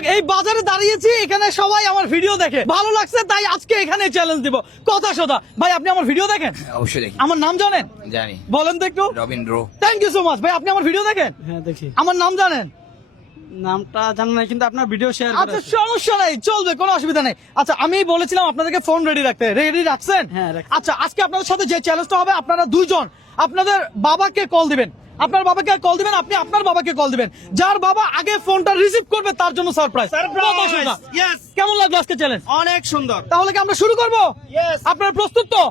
দর্শক এই বাজারে দাঁড়িয়েছি, এখানে সবাই আমার ভিডিও দেখে, ভালো লাগছে তাই আজকে এখানে চ্যালেঞ্জ দিব। কথা সোজা ভাই, আপনি আমার ভিডিও দেখেন? অবশ্যই দেখি। আমার নাম জানেন? জানি। বলেন তো একটু। Rabindra. Thank you so much ভাই, আপনি আমার ভিডিও দেখেন? হ্যাঁ দেখি। আমার নাম জানেন? নামটা জানি না, কিন্তু আপনার ভিডিও শেয়ার আচ্ছা সমস্যা নাই, চলবে, কোনো অসুবিধা নেই। আচ্ছা আমি বলেছিলাম আপনাদেরকে ফোন রেডি রাখতে, রেডি রাখছেন? হ্যাঁ, রাখছি। আচ্ছা আজকে আপনাদের সাথে যে চ্যালেঞ্জটা হবে, আপনারা দুইজন আপনাদের বাবাকে কল দিবেন, আপনার বাবাকে কল দিবেন, আপনি আপনার বাবাকে কল দিবেন। যার বাবা আগে ফোনটা রিসিভ করবে তার জন্য সারপ্রাইজ। কেমন লাগলো আজকে চ্যালেঞ্জ? অনেক সুন্দর। তাহলে কি আমরা শুরু করব? আপনারা প্রস্তুত তো?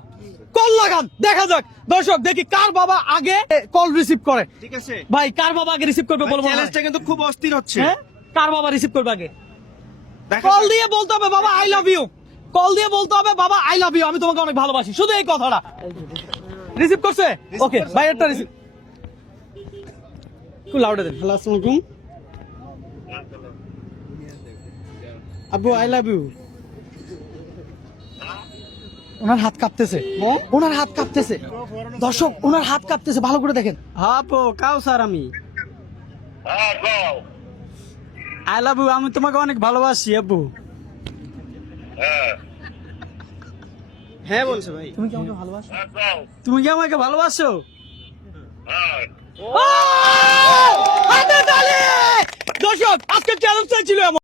কল লাগান, দেখা যাক। দর্শক দেখি কার বাবা আগে কল রিসিভ করে। ঠিক আছে ভাই কার বাবা আগে রিসিভ করবে বলবো? চ্যালেঞ্জটা কিন্তু খুব অস্থির হচ্ছে। হ্যাঁ, কার বাবা রিসিভ করবে আগে? দেখা কল যাক। দিয়ে বলতে হবে বাবা আই লাভ ইউ, কল দিয়ে বলতে হবে বাবা আই লাভ ইউ, আমি তোমাকে অনেক ভালোবাসি, শুধু এই কথাটা। রিসিভ করছে? ওকে ভাই, একটা রিসিভ একটু লাউডে দেন। হ্যালো, আসসালামু আলাইকুম আব্বু, আই লাভ ইউ। ওনার হাত কাঁপতেছে, ওনার হাত কাঁপতেছে। দর্শক ওনার হাত কাঁপতেছে, ভালো করে দেখেন। হ্যাঁ আব্বু, কাউ স্যার আমি আই লাভ ইউ, আমি তোমাকে অনেক ভালোবাসি আব্বু। হ্যাঁ বলছে ভাই। তুমি কি আমাকে ভালোবাসো? তুমি কি আমাকে ভালোবাসো? হাতে তালি! দর্শক আজকে চ্যালেঞ্জটা ছিল এমন।